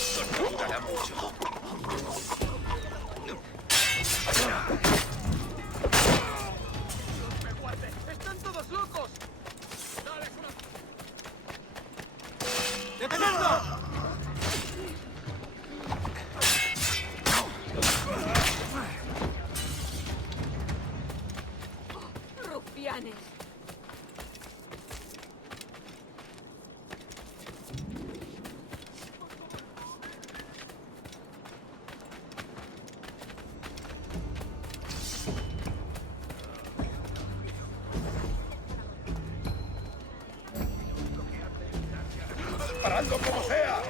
Esto no durará mucho. ¡Me guarde! ¡Están todos locos! ¡Dale, ¡detenedlo! ¡Rufianes! ¡Paradlo como sea!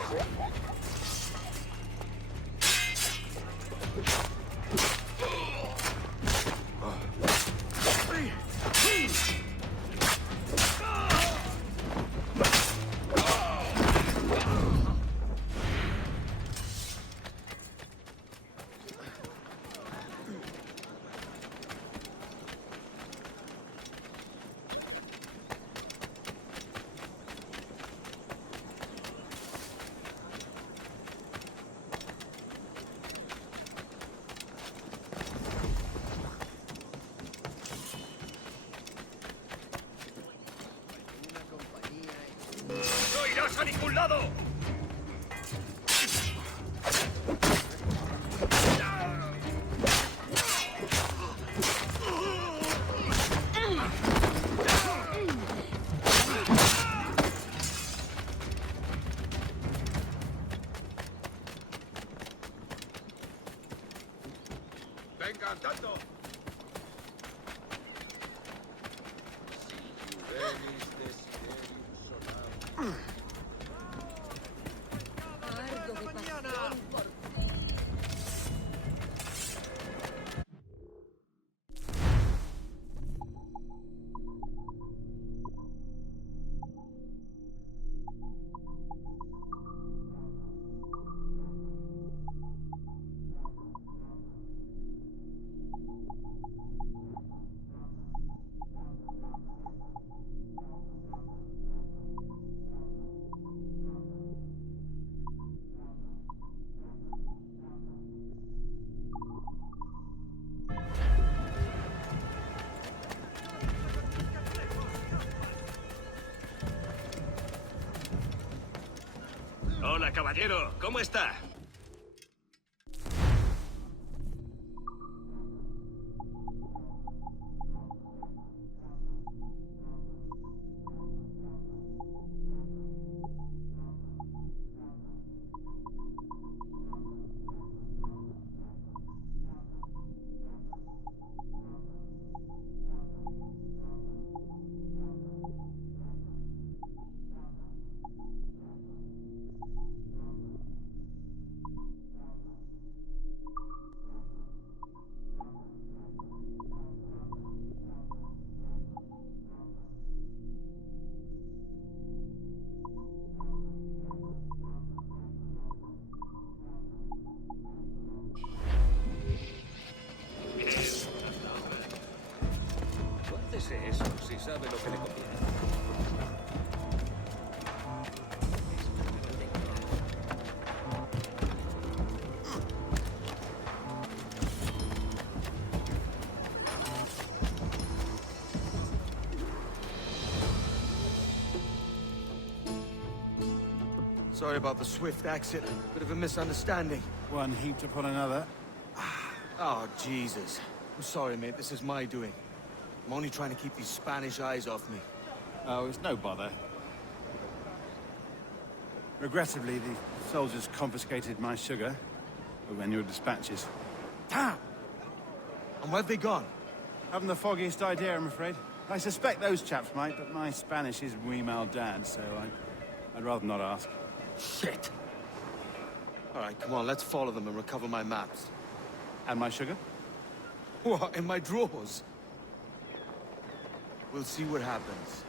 ¡No irás a ningún lado! ¡Venga, andando! Ardo de pasión por ti. Hola, caballero. ¿Cómo está? Guárdese eso, si sabe lo que le conviene. Sorry about the swift exit. Bit of a misunderstanding. One heaped upon another. Oh, Jesus. I'm sorry, mate. This is my doing. I'm only trying to keep these Spanish eyes off me. Oh, it's no bother. Regrettably, the soldiers confiscated my sugar when your dispatches. Damn! And where've they gone? Haven't the foggiest idea, I'm afraid. I suspect those chaps might, but my Spanish is wee mal dad, so I'd rather not ask. Shit! All right, come on, let's follow them and recover my maps. And my sugar? What, in my drawers? We'll see what happens.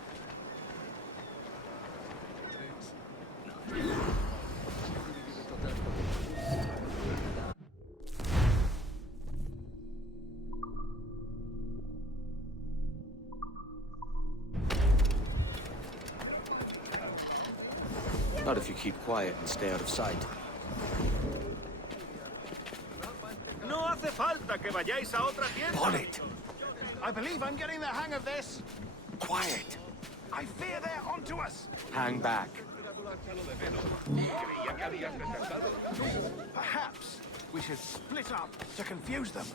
Not if you keep quiet and stay out of sight. hace falta que vayáis a otra tienda. Bonnet! I believe I'm getting the hang of this. Quiet! I fear they're onto us. Hang back. Perhaps we should split up to confuse them.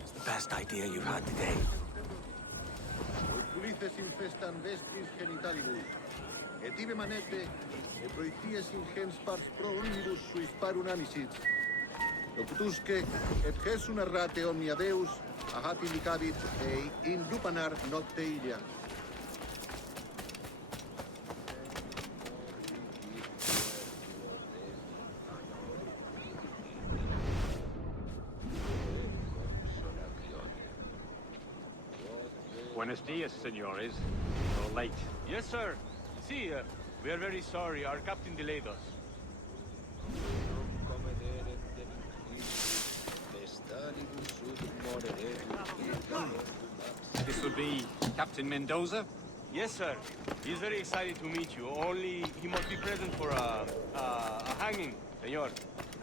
It's the best idea you've had today. Pulices infestan vestris genitalibus, et ibe manete, et proities ingens pars pro omnibus suis parum amicis. Locutusque, et gesum errate omnia Deus, ahat indicabit, in lupanar nocte ilia. Buenos dias, senores. You're late. Yes, sir. See, we are very sorry. Our captain delayed us. This will be Captain Mendoza? Yes, sir. He's very excited to meet you. Only he must be present for a hanging, senor.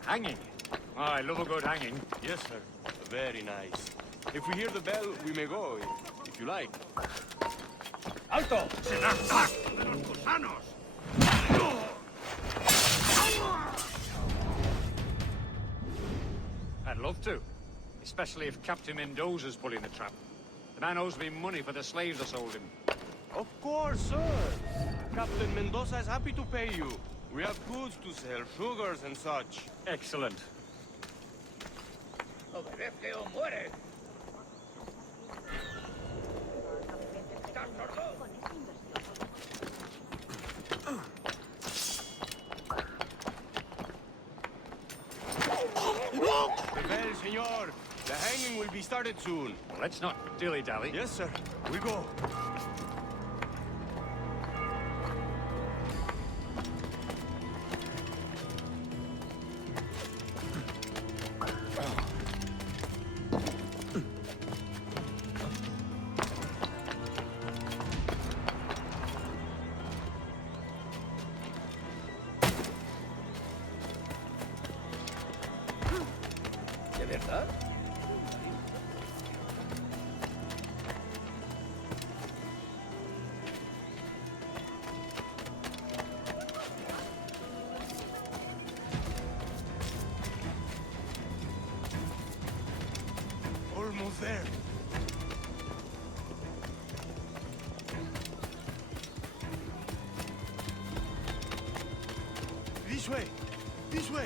Hanging? Oh, I love a good hanging. Yes, sir. Very nice. If we hear the bell, we may go, if you like. ¡Alto! ¡Será de los gusanos! I'd love to. Especially if Captain Mendoza's pulling the trap. The man owes me money for the slaves I sold him. Of course, sir. Captain Mendoza is happy to pay you. We have goods to sell, sugars and such. Excellent. ¡Obedece o muere! The bell, senor. The hanging will be started soon. Well, let's not dilly-dally. Yes, sir. We go. ¿De verdad? Almost there. This way. This way.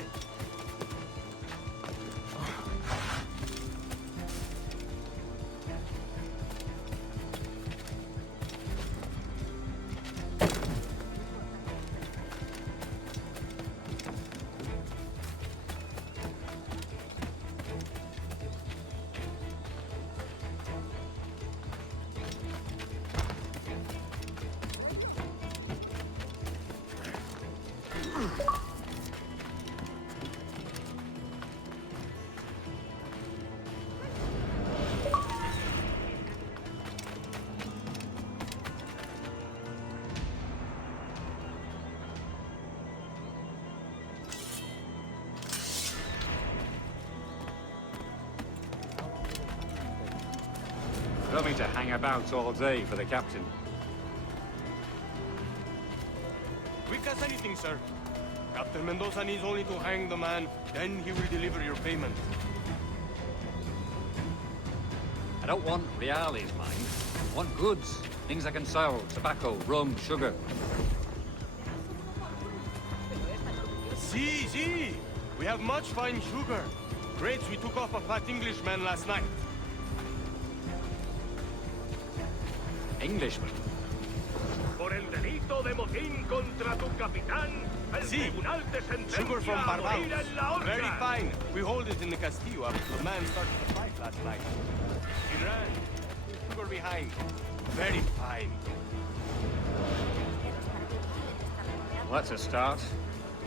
Coming to hang about all day for the captain. Quick as anything, sir. Captain Mendoza needs only to hang the man, then he will deliver your payment. I don't want reales, mind. I want goods. Things I can sell. Tobacco, rum, sugar. See. We have much fine sugar. Grapes we took off a fat Englishman last night. Englishman? Por el delito de motín contra tu capitán, el Sí. tribunal te sentencia Sugar from a morir Barbados. en la horca. Very fine. We hold it in the Castillo after the man started the fight last night. He ran. Sugar behind. Very fine. Well, that's a start.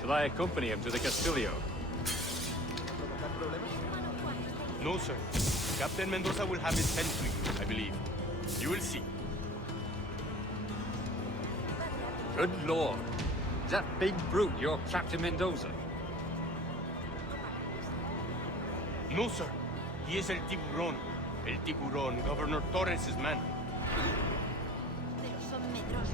Shall I accompany him to the Castillo? No, sir. Captain Mendoza will have it sent to you, I believe. You will see. Good lord. Is that big brute your Captain Mendoza? No, sir. Y es el tiburón. El tiburón, Governor Torres' man. Pero son medrosos.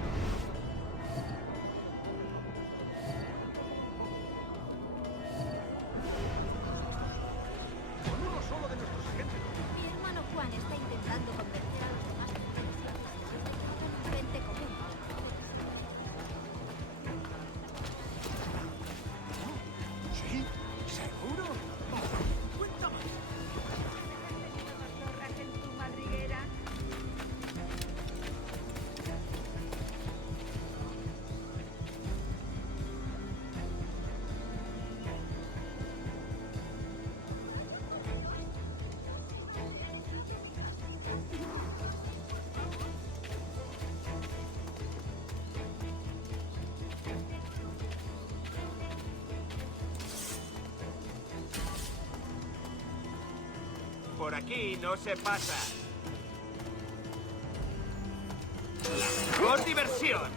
Con uno solo de nuestros agentes. Mi hermano Juan está intentando convencer a los demás policías de que hagan un frente común. ¿Sí? ¿Seguro? Cuenta más. Zorras en tu madriguera. Por aquí no se pasa. La mejor diversión.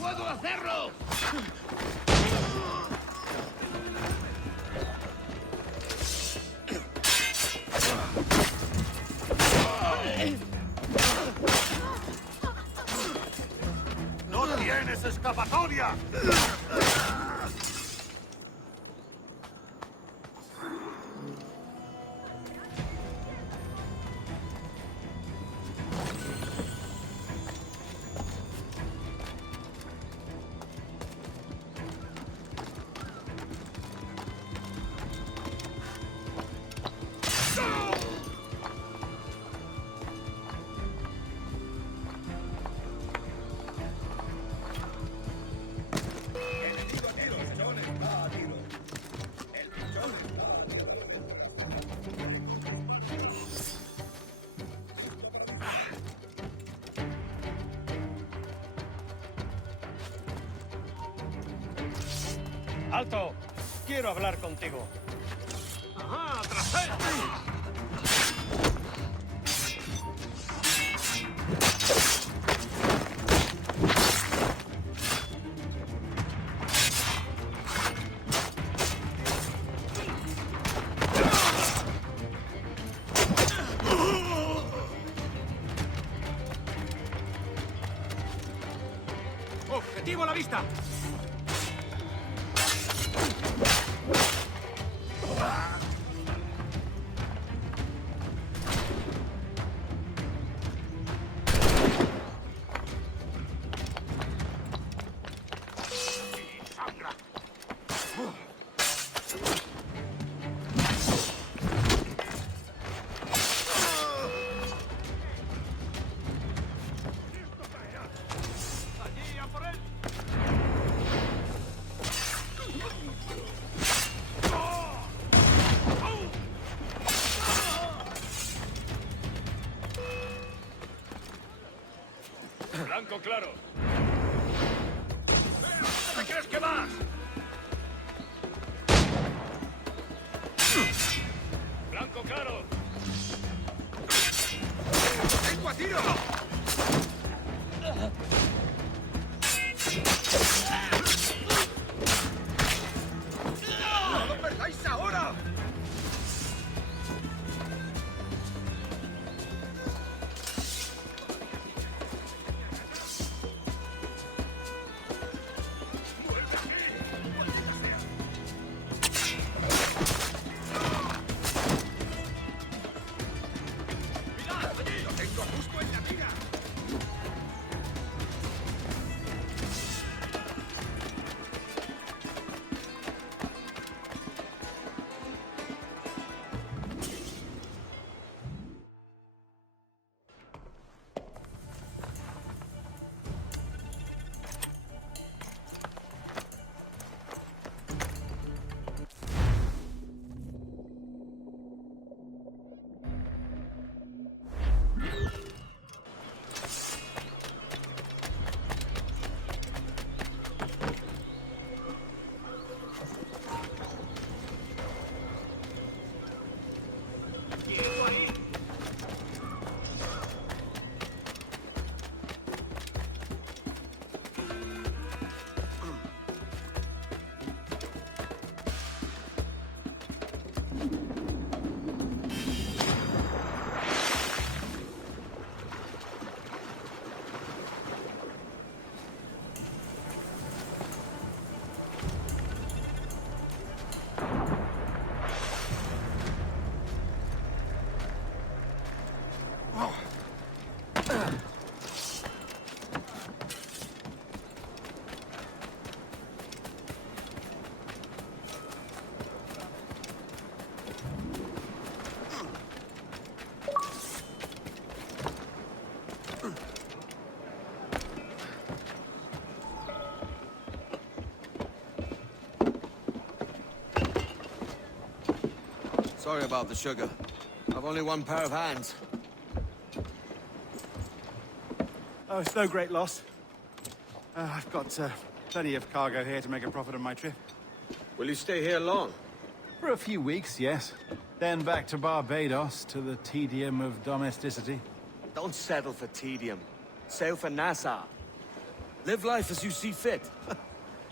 ¡Puedo hacerlo! ¡No tienes escapatoria! ¡Alto! Quiero hablar contigo. ¡Ajá! ¡Tras él! ¡Objetivo a la vista! ¡Allí, a por él! Blanco claro. ¿Dónde crees que vas? Blanco claro. ¡Tengo a tiro! ¡No lo perdáis ahora! ¡Mirad! ¡Allí! ¡Lo tengo justo en la mira! Sorry about the sugar. I've only one pair of hands. Oh, it's no great loss. I've got plenty of cargo here to make a profit on my trip. Will you stay here long? For a few weeks, yes. Then back to Barbados, to the tedium of domesticity. Don't settle for tedium. Sail for Nassau. Live life as you see fit.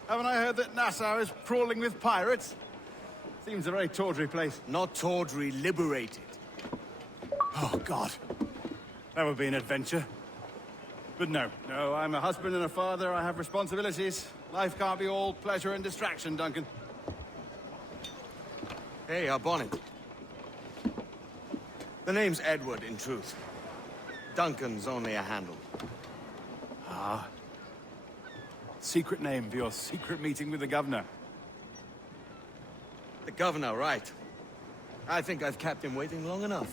Haven't I heard that Nassau is crawling with pirates? Seems a very tawdry place. Not tawdry, liberated. Oh, God. That would be an adventure. But no, I'm a husband and a father. I have responsibilities. Life can't be all pleasure and distraction, Duncan. Hey, our bonnet. The name's Edward, in truth. Duncan's only a handle. Ah. Secret name for your secret meeting with the governor. The governor, right. I think I've kept him waiting long enough.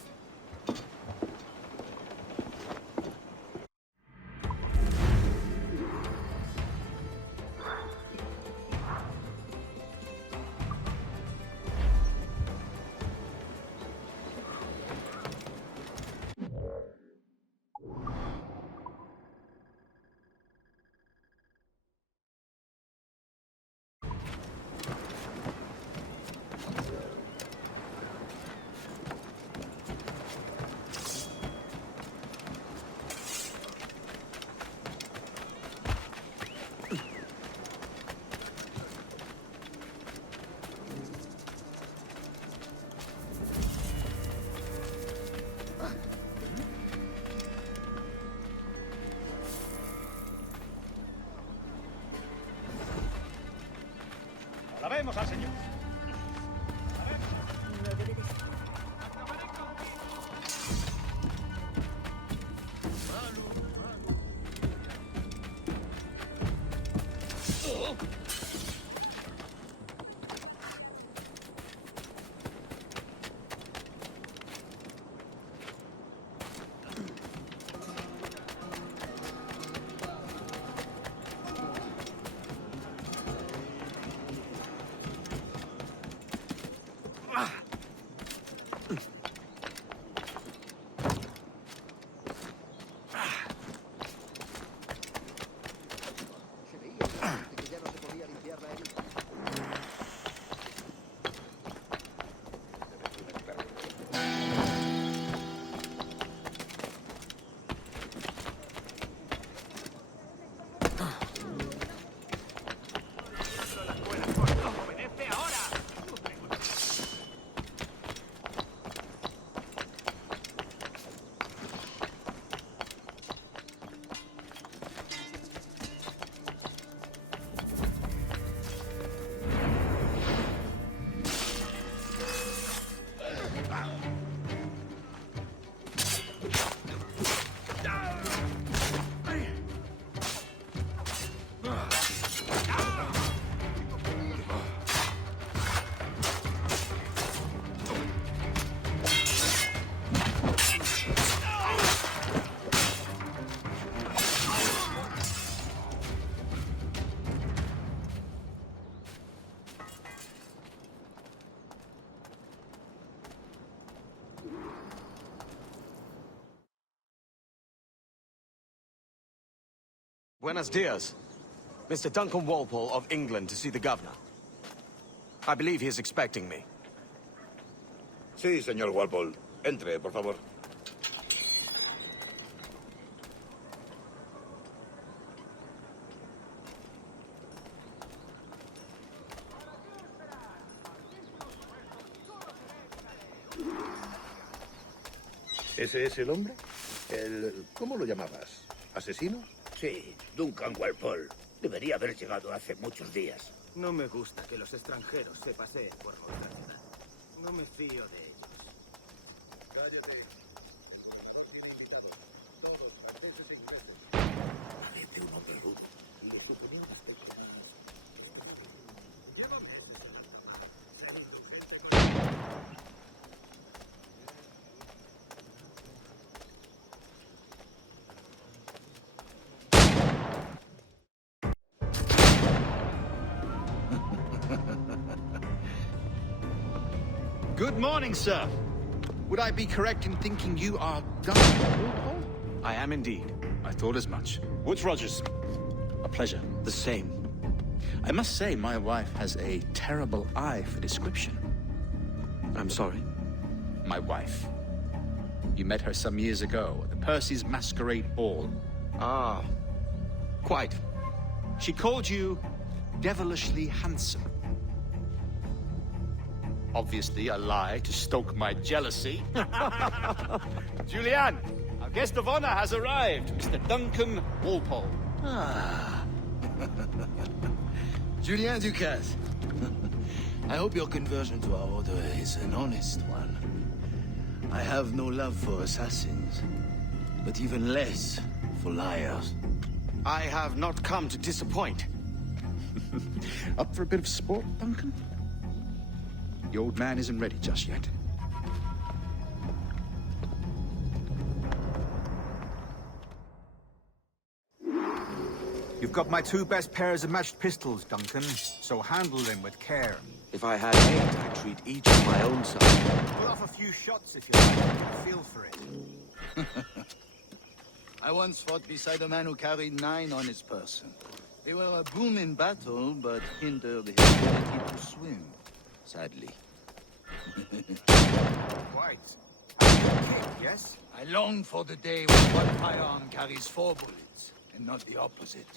Alabemos al Señor. Buenos dias. Mr. Duncan Walpole of England to see the governor. I believe he is expecting me. Sí, señor Walpole. Entre, por favor. ¿Ese es el hombre? ¿Cómo lo llamabas? ¿Asesino? Sí, Duncan Walpole. Debería haber llegado hace muchos días. No me gusta que los extranjeros se paseen por nuestra ciudad. No me fío de ellos. Cállate. Todos franceses e ingleses. Parece un hombre rudo. Y los sufrimientos pequeños. Good morning, sir. Would I be correct in thinking you are Duncan Walpole? I am indeed. I thought as much. Woods Rogers. A pleasure. The same. I must say, my wife has a terrible eye for description. I'm sorry. My wife. You met her some years ago at the Percy's Masquerade Ball. Ah, quite. She called you devilishly handsome. Obviously a lie to stoke my jealousy. Julianne, our guest of honor has arrived, Mr. Duncan Walpole. Ah. Julien Ducasse. I hope your conversion to our order is an honest one. I have no love for assassins, but even less for liars. I have not come to disappoint. Up for a bit of sport, Duncan? The old man isn't ready just yet. You've got my 2 best pairs of matched pistols, Duncan, so handle them with care. If I had 8, I'd treat each of my own size. Put off a few shots if you like, to get a feel for it. I once fought beside a man who carried 9 on his person. They were a boon in battle, but hindered his ability to swim, sadly. Quite. Kid, yes? I long for the day when one firearm carries 4 bullets, and not the opposite.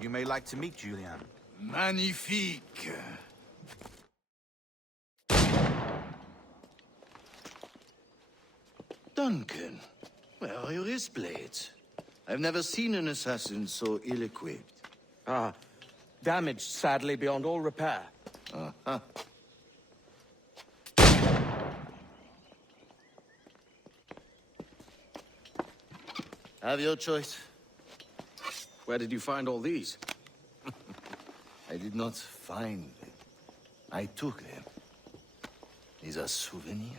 You may like to meet Julian. Magnifique! Duncan, where are your wrist blades? I've never seen an assassin so ill-equipped. Ah, damaged, sadly, beyond all repair. Uh-huh. Have your choice. Where did you find all these? I did not find them. I took them. These are souvenirs.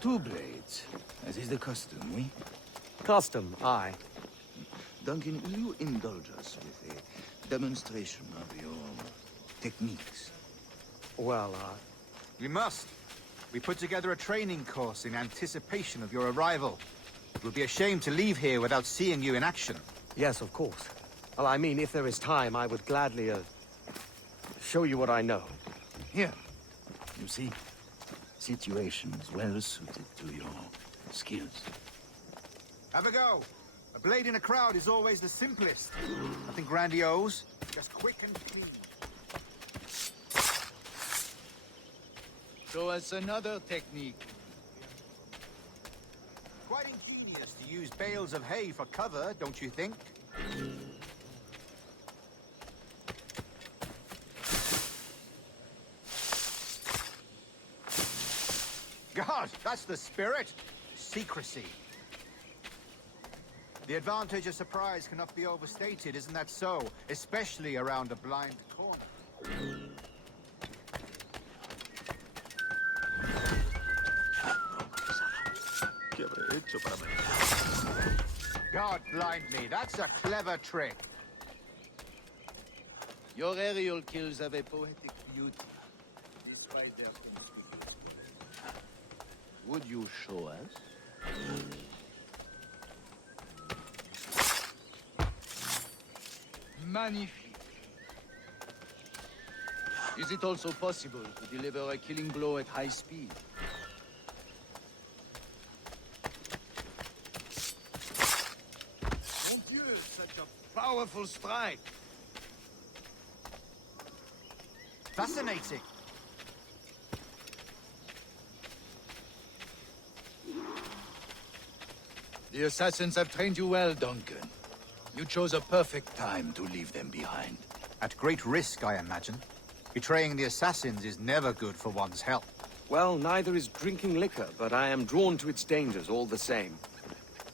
Two blades, as is the custom, oui? Custom, aye. Duncan, will you indulge us with a demonstration of your techniques? Well, We must. We put together a training course in anticipation of your arrival. It would be a shame to leave here without seeing you in action. yes, of course. Well, I mean, if there is time, I would gladly, show you what I know. Here, you see, situations well suited to your skills. Have a go. A blade in a crowd is always the simplest. Nothing grandiose, just quick and clean. Show us another technique. Quite ingenious to use bales of hay for cover, don't you think? God, that's the spirit. Secrecy. The advantage of surprise cannot be overstated, isn't that so? Especially around a blind corner. God blind me, that's a clever trick. Your aerial kills have a poetic beauty, despite their conspicuity. Would you show us? Magnifique. Is it also possible to deliver a killing blow at high speed? Mon Dieu, such a powerful strike! Fascinating. The assassins have trained you well, Duncan. You chose a perfect time to leave them behind. At great risk, I imagine. Betraying the assassins is never good for one's health. Well, neither is drinking liquor, but I am drawn to its dangers all the same.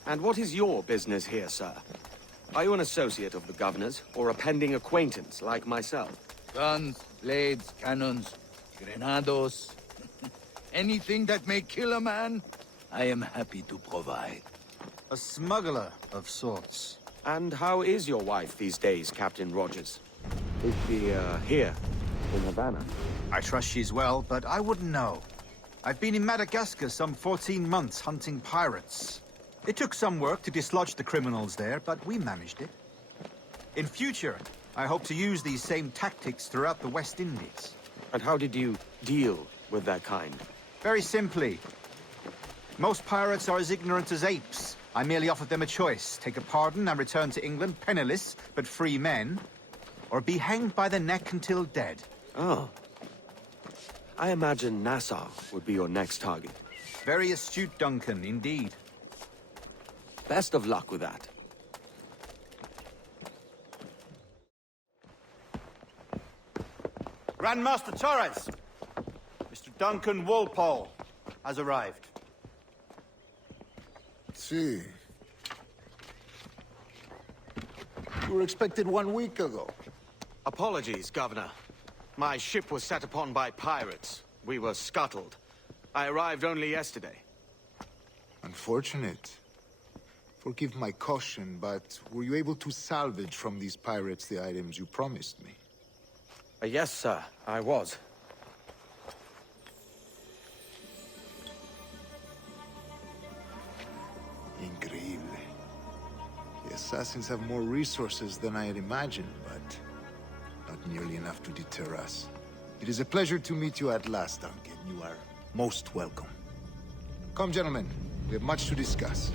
And what is your business here, sir? Are you an associate of the governor's, or a pending acquaintance like myself? Guns, blades, cannons, grenados. Anything that may kill a man, I am happy to provide. A smuggler of sorts. And how is your wife these days, Captain Rogers? Is she, here, in Havana? I trust she's well, but I wouldn't know. I've been in Madagascar some 14 months hunting pirates. It took some work to dislodge the criminals there, but we managed it. In future, I hope to use these same tactics throughout the West Indies. And how did you deal with that kind? Very simply. Most pirates are as ignorant as apes. I merely offered them a choice. Take a pardon and return to England penniless, but free men. Or be hanged by the neck until dead. Oh. I imagine Nassau would be your next target. Very astute, Duncan, indeed. Best of luck with that. Grandmaster Torres! Mr. Duncan Walpole has arrived. See. You were expected 1 week ago. Apologies, Governor. My ship was set upon by pirates. We were scuttled. I arrived only yesterday. Unfortunate. Forgive my caution, but were you able to salvage from these pirates the items you promised me? Yes, sir, I was. Increíble. The assassins have more resources than I had imagined, but not nearly enough to deter us. It is a pleasure to meet you at last, Duncan. You are most welcome. Come, gentlemen. We have much to discuss.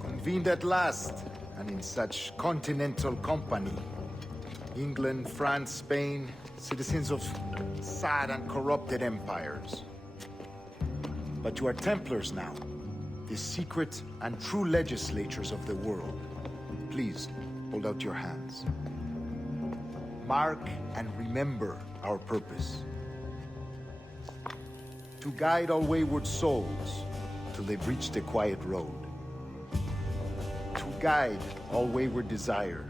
Convened at last, and in such continental company. England, France, Spain, citizens of sad and corrupted empires. But you are Templars now, the secret and true legislators of the world. Please, hold out your hands. Mark and remember our purpose. To guide all wayward souls till they've reached the quiet road. To guide all wayward desire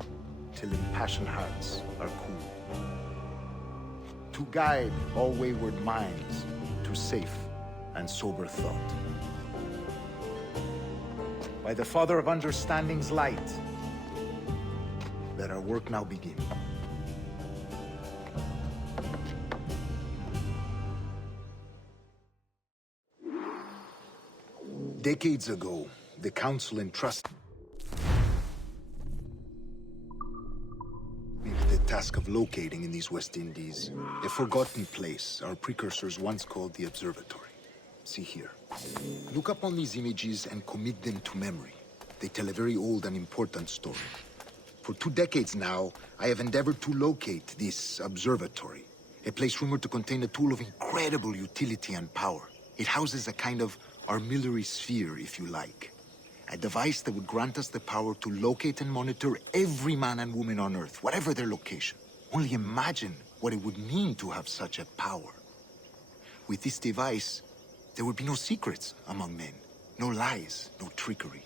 till impassioned hearts are cool. To guide all wayward minds to safe and sober thought. By the Father of Understanding's light, let our work now begin. Decades ago, the Council entrusted me with the task of locating in these West Indies a forgotten place our precursors once called the Observatory. See here. Look upon these images and commit them to memory. They tell a very old and important story. For 2 decades now, I have endeavored to locate this observatory, a place rumored to contain a tool of incredible utility and power. It houses a kind of armillary sphere, if you like. A device that would grant us the power to locate and monitor every man and woman on Earth, whatever their location. Only imagine what it would mean to have such a power. With this device, there would be no secrets among men, no lies, no trickery.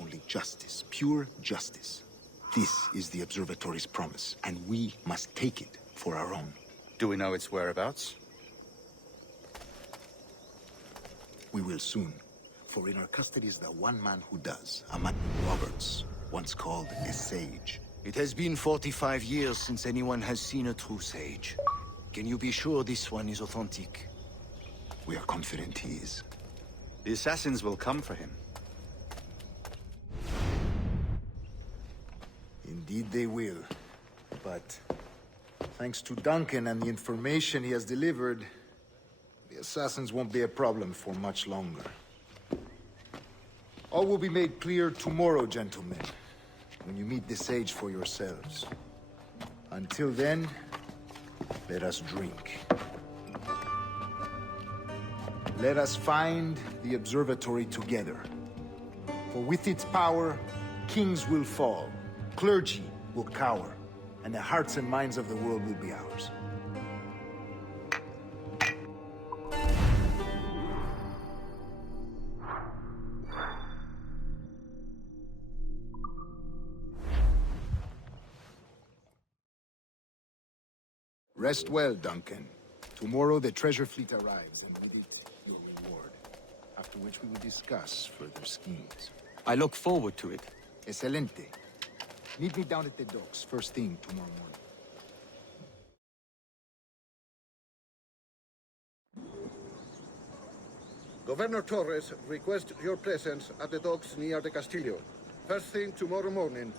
Only justice, pure justice. This is the Observatory's promise, and we must take it for our own. Do we know its whereabouts? We will soon. For in our custody is the one man who does, a man Roberts, once called a sage. It has been 45 years since anyone has seen a true sage. Can you be sure this one is authentic? We are confident he is. The assassins will come for him. Indeed they will. But thanks to Duncan and the information he has delivered, the assassins won't be a problem for much longer. All will be made clear tomorrow, gentlemen, when you meet the sage for yourselves. Until then, let us drink. Let us find the observatory together. For with its power, kings will fall, clergy will cower, and the hearts and minds of the world will be ours. Rest well, Duncan. Tomorrow the treasure fleet arrives, and with it, your reward. After which we will discuss further schemes. I look forward to it. Excelente. Meet me down at the docks, first thing tomorrow morning. Governor Torres requests your presence at the docks near the Castillo. First thing tomorrow morning.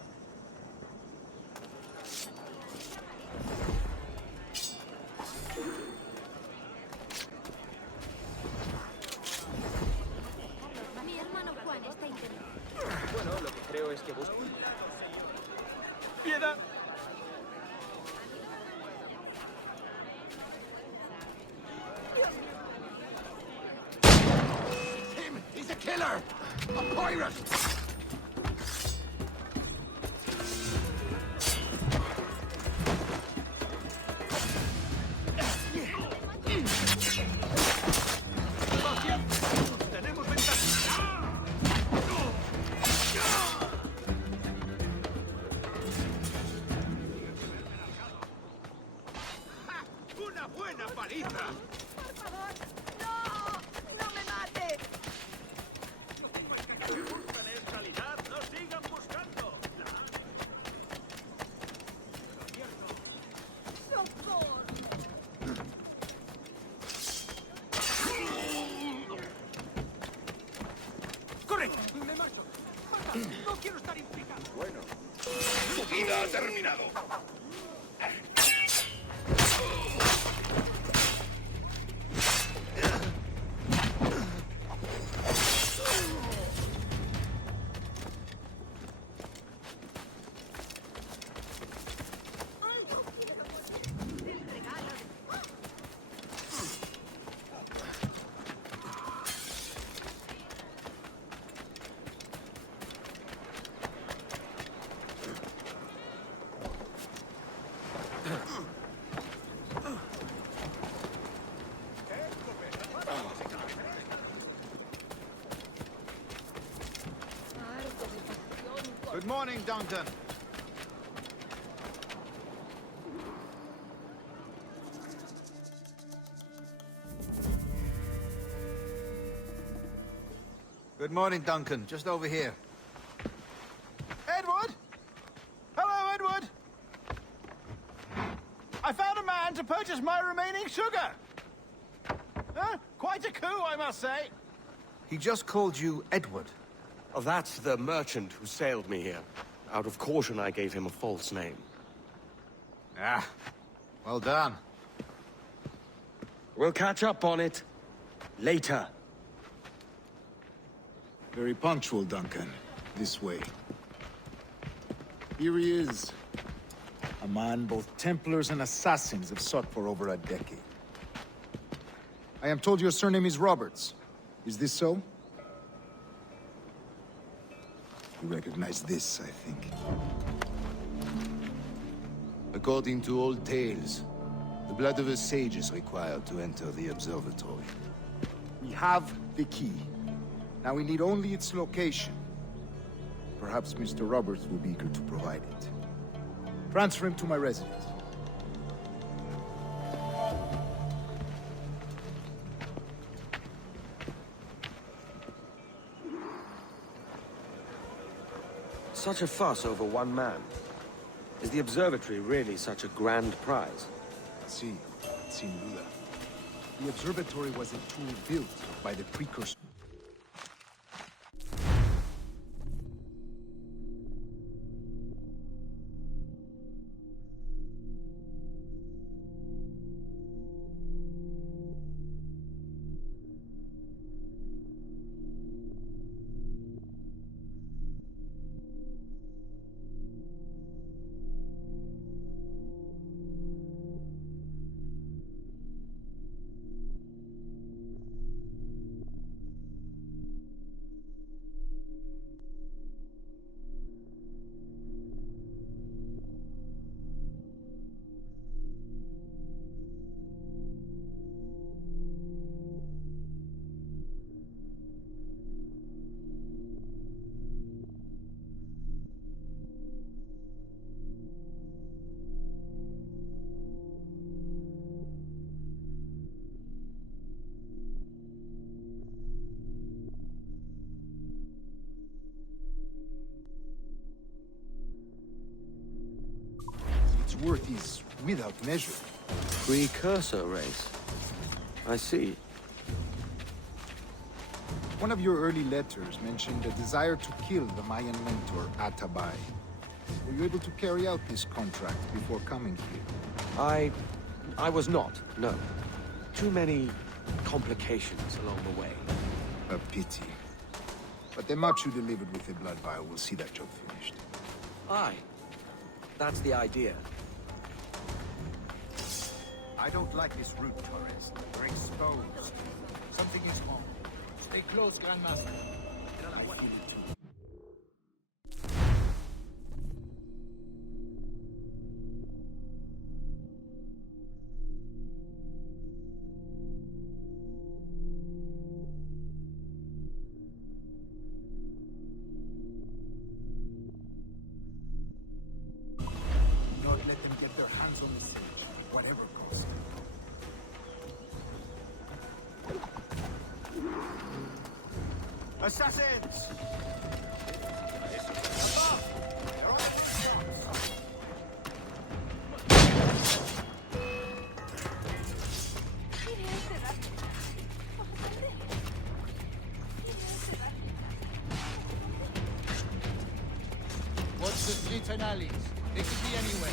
Mi hermano Juan está intentando. Bueno, lo que creo es que busco... ¡Piedad! Him! He's a killer! A pirate! ¡Tenemos ventaja! ¡Una buena paliza! ¡Por favor! ¡No! ¡No me mate! Buscan esa realidad, no sigan buscando. ¡Socorro! ¡Corre! ¡Me marcho! ¡Basta! ¡No quiero estar implicado! Bueno. ¡Su vida ha terminado! Good morning, Duncan. Good morning, Duncan. Just over here. Edward? Hello, Edward! I found a man to purchase my remaining sugar! Huh? Quite a coup, I must say. He just called you Edward. Oh, that's the merchant who sailed me here. Out of caution, I gave him a false name. Ah, well done. We'll catch up on it later. Very punctual, Duncan. This way. Here he is. A man both Templars and Assassins have sought for over a decade. I am told your surname is Roberts. Is this so? You recognize this, I think. According to old tales, the blood of a sage is required to enter the observatory. We have the key. Now we need only its location. Perhaps Mr. Roberts will be eager to provide it. Transfer him to my residence. Such a fuss over one man. Is the observatory really such a grand prize? Sí, sin duda. The observatory was a tool built by the precursor. worth is without measure. Precursor race. I see. One of your early letters mentioned a desire to kill the Mayan mentor, Atabay. Were you able to carry out this contract before coming here? I was not, no. Too many complications along the way. A pity. But the map you delivered with the blood vial will see that job finished. Aye. That's the idea. I don't like this route, Torres. We're exposed. Something is wrong. Stay close, Grandmaster. I feel it too. Not let them get their hands on the siege, whatever cost. Assassins! Watch the streets and alleys. They could be anywhere.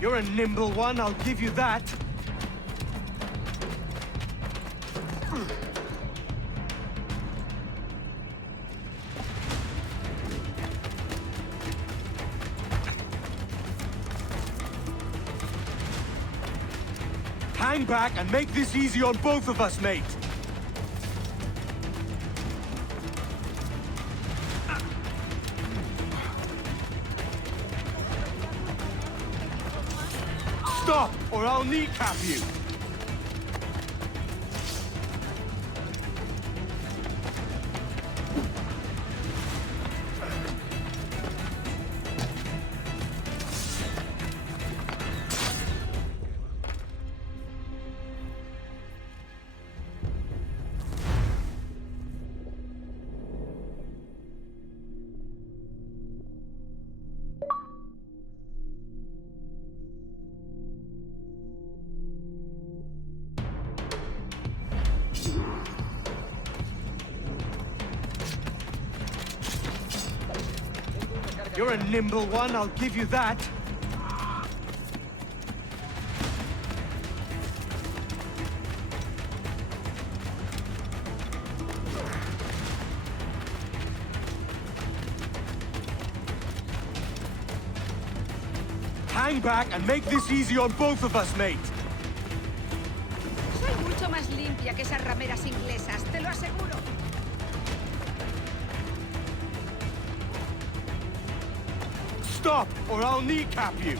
You're a nimble one, I'll give you that. Hang back and make this easy on both of us, mate. Stop, or I'll kneecap you! You're a nimble one, I'll give you that. Hang back and make this easy on both of us, mate. Soy mucho más limpia que esas rameras inglesas, te lo aseguro. Stop, or I'll kneecap you!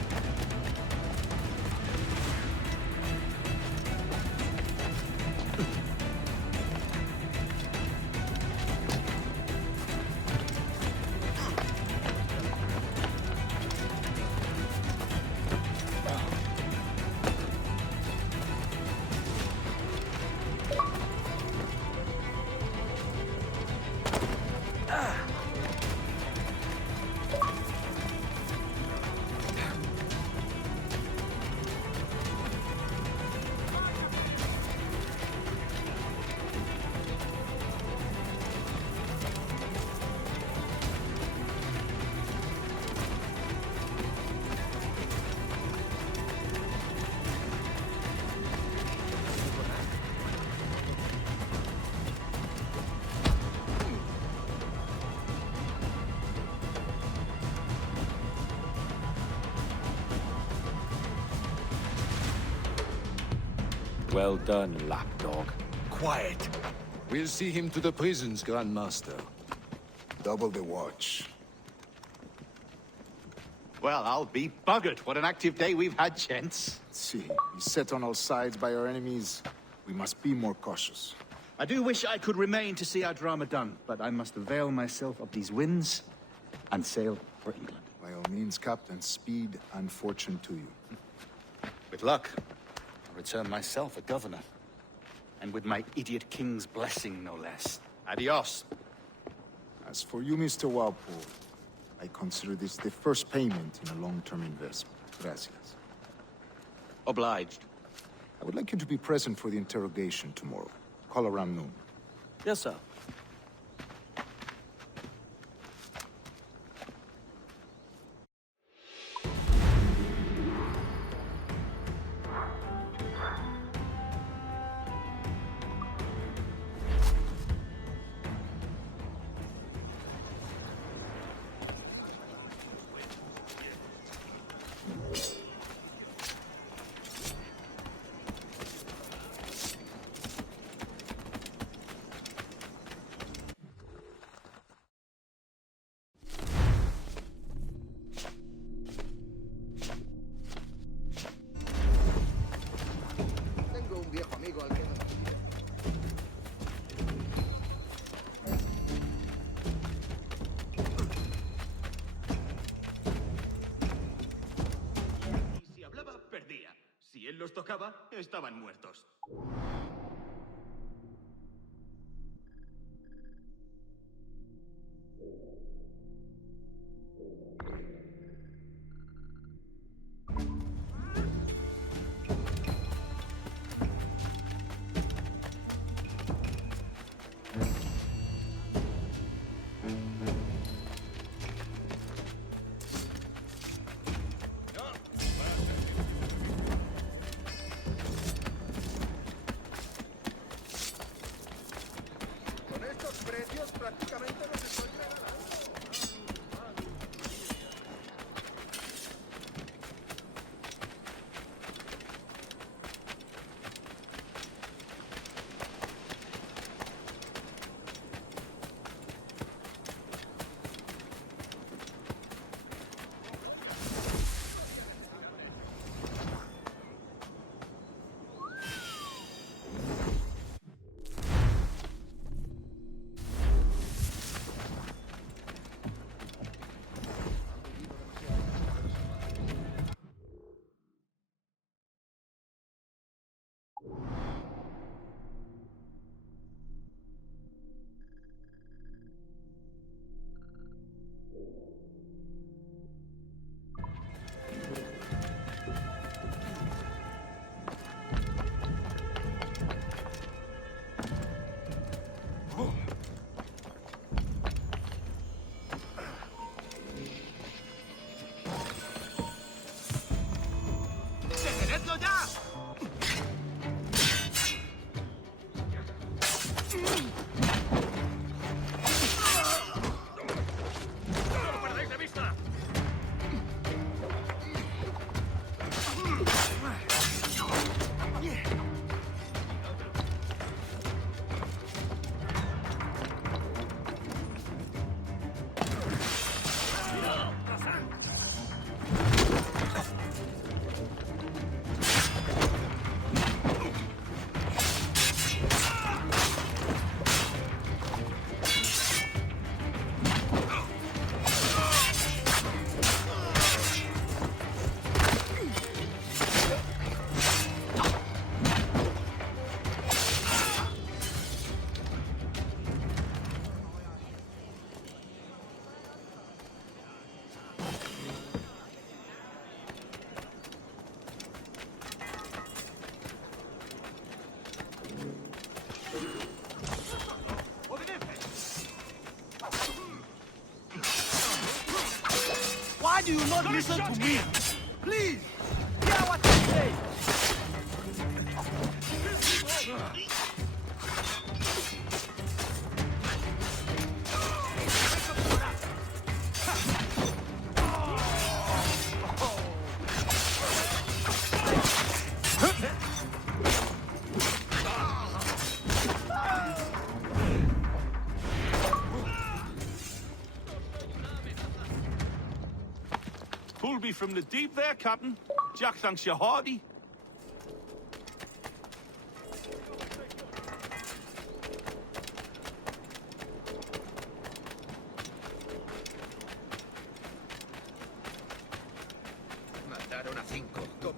Well done, lapdog. Quiet. We'll see him to the prisons, Grandmaster. Double the watch. Well, I'll be buggered. What an active day we've had, gents. See, beset on all sides by our enemies, we must be more cautious. I do wish I could remain to see our drama done, but I must avail myself of these winds and sail for England. By all means, Captain, speed and fortune to you. With luck, I'll return myself a governor. And with my idiot king's blessing, no less. Adios. As for you, Mr. Walpole, I consider this the first payment in a long-term investment. Gracias. Obliged. I would like you to be present for the interrogation tomorrow. Call around noon. Yes, sir. Si él los tocaba, estaban muertos. Prácticamente no se estoy regalando. ¡Detenedlo ya! ¡No lo perdáis de vista! Why do you not listen to me? Please, hear what I say. You'll be from the deep there, Captain. Jack thanks you hearty. Mataron a 5. ¿Cómo?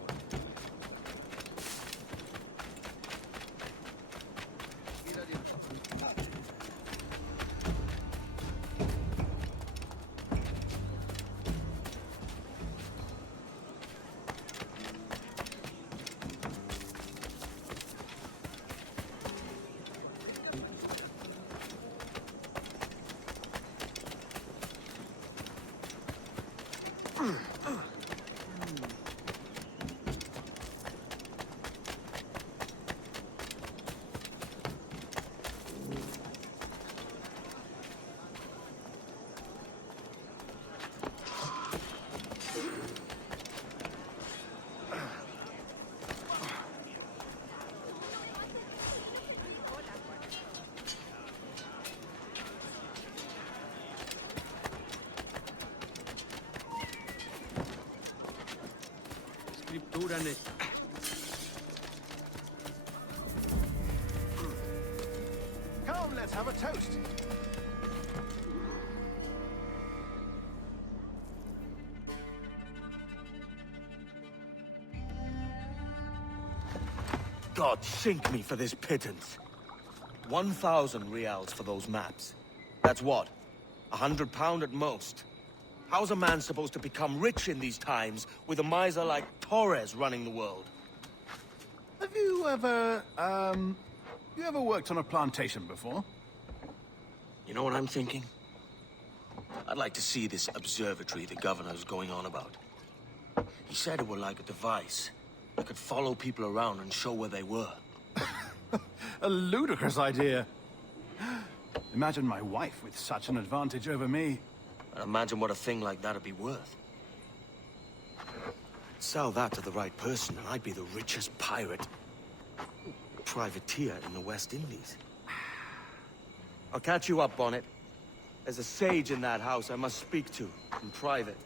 Escritura neta. Come, let's have a toast. God sink me for this pittance. 1,000 reals for those maps. That's what? £100 at most. How's a man supposed to become rich in these times with a miser like Torres running the world? Have you ever, worked on a plantation before? You know what I'm thinking? I'd like to see this observatory the governor's going on about. He said it were like a device. I could follow people around and show where they were. A ludicrous idea. Imagine my wife with such an advantage over me. And imagine what a thing like that'd be worth. Sell that to the right person and I'd be the richest pirate. Privateer in the West Indies. I'll catch you up, Bonnet. There's a sage in that house I must speak to, in private.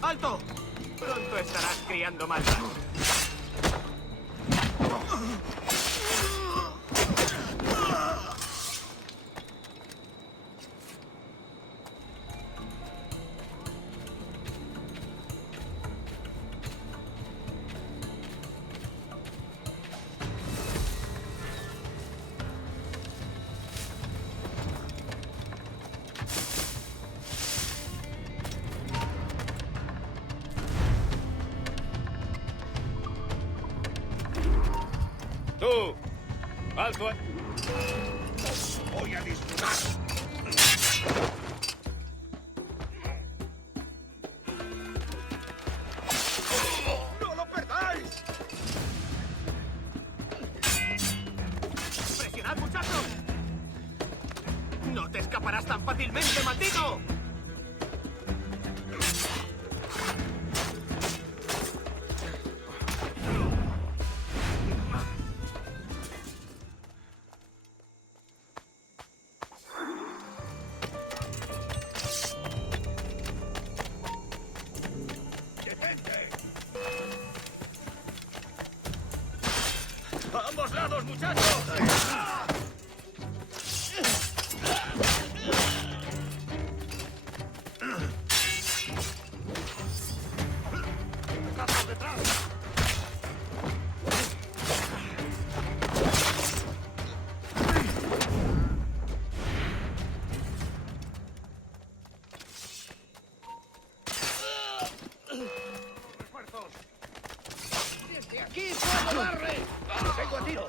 ¡Alto! Pronto estarás criando maldad. ¡Tú! ¡Alto! Voy a disfrutar. ¡No lo perdáis! ¡Presionad, muchachos! ¡No te escaparás tan fácilmente, maldito! ¡A ambos lados, muchachos! ¡Desde aquí puedo darle! ¡Tengo a tiro!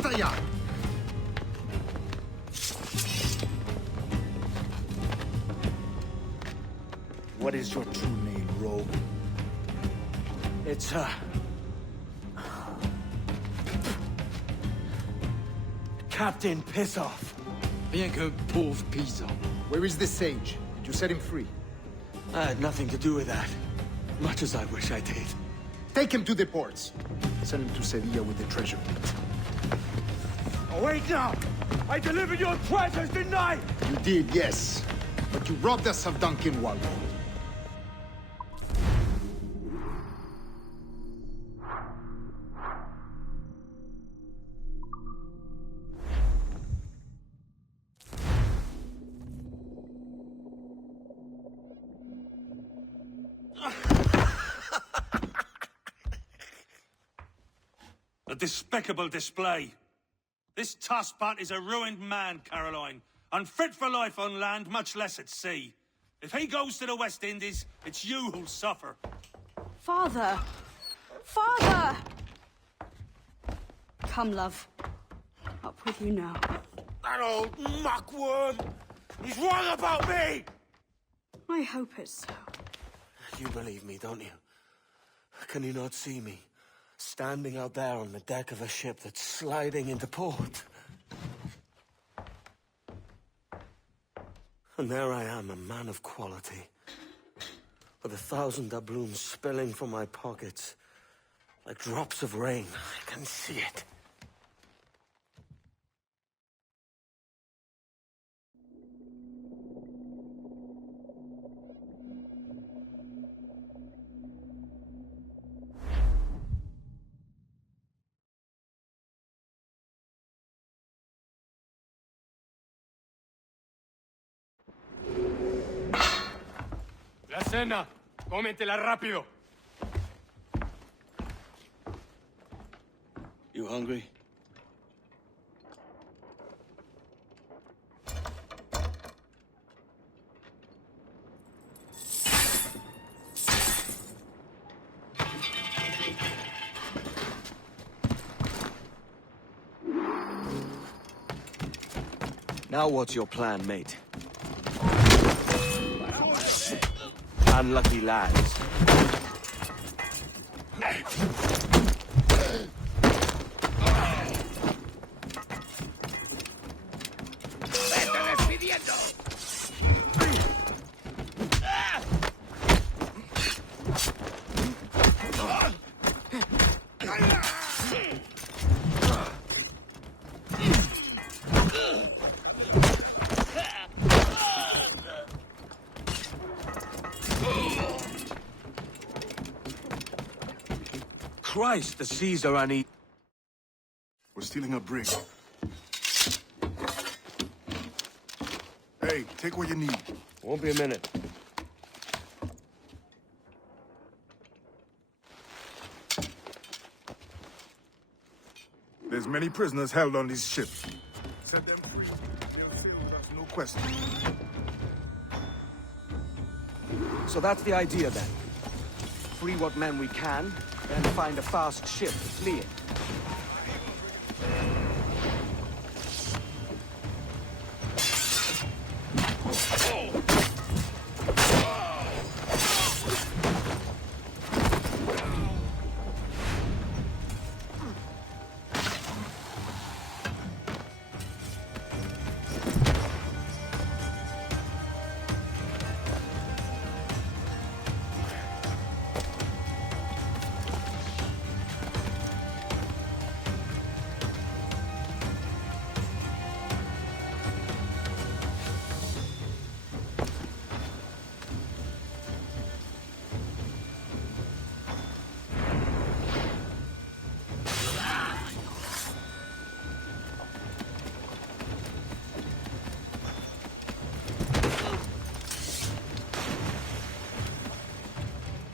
Basta ya! What is your true name, rogue? It's, Captain Pissoff. Bien que pauvre paysan. Where is the sage? Did you set him free? I had nothing to do with that. Much as I wish I did. Take him to the ports. Send him to Sevilla with the treasure. Oh, wait now! I delivered your treasures, didn't I? You did, yes. But you robbed us of Duncan Waldo. A despicable display. This tosspot is a ruined man, Caroline. Unfit for life on land, much less at sea. If he goes to the West Indies, it's you who'll suffer. Father! Father! Come, love. Up with you now. That old muckworm! He's wrong about me! I hope it's so. You believe me, don't you? Can you not see me? Standing out there on the deck of a ship that's sliding into port. And there I am, a man of quality. With 1,000 doubloons spilling from my pockets. Like drops of rain. I can see it. La cena. Cómetela rápido. You hungry? Now what's your plan, mate? Unlucky lads. Christ, the seas are uneasy. We're stealing a brig. Hey, take what you need. Won't be a minute. There's many prisoners held on this ship. Set them free. They'll sail with us, no question. So that's the idea then. Free what men we can, then find a fast ship to flee in.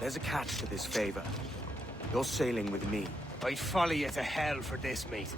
There's a catch to this favor. You're sailing with me. I'd follow you to hell for this, mate.